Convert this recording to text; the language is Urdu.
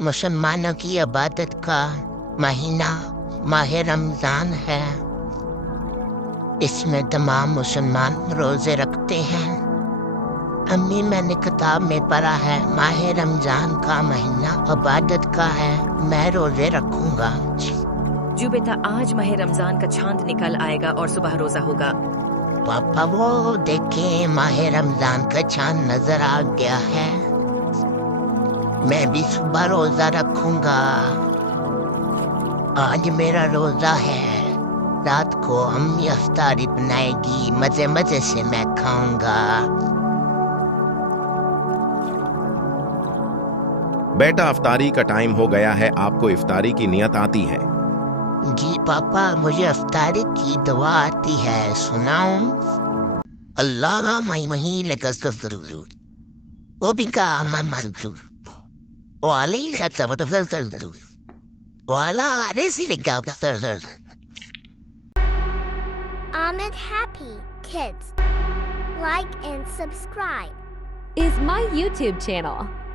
مسلمانوں کی عبادت کا مہینہ ماہ رمضان ہے۔ اس میں تمام مسلمان روزے رکھتے ہیں۔ امی میں نے کتاب میں پڑھا ہے ماہ رمضان کا مہینہ عبادت کا ہے، میں روزے رکھوں گا۔ جو بیٹا آج ماہ رمضان کا چاند نکل آئے گا اور صبح روزہ ہوگا۔ پاپا وہ دیکھیں ماہ رمضان کا چاند نظر آ گیا ہے، میں بھی صبح روزہ رکھوں گا۔ آج میرا روزہ ہے، رات کو امی افطاری بنائے گی، مزے مزے سے میں کھاؤں گا۔ بیٹا افطاری کا ٹائم ہو گیا ہے، آپ کو افطاری کی نیت آتی ہے؟ جی پاپا مجھے افطاری کی دعا آتی ہے، سناؤں؟ اللہ مہی لگا ضرور وہ بھی کا مزدور والی ضرور والا ریسی لگا ضرور۔ Ahmed Happy Kids. Like and subscribe. Is my YouTube channel.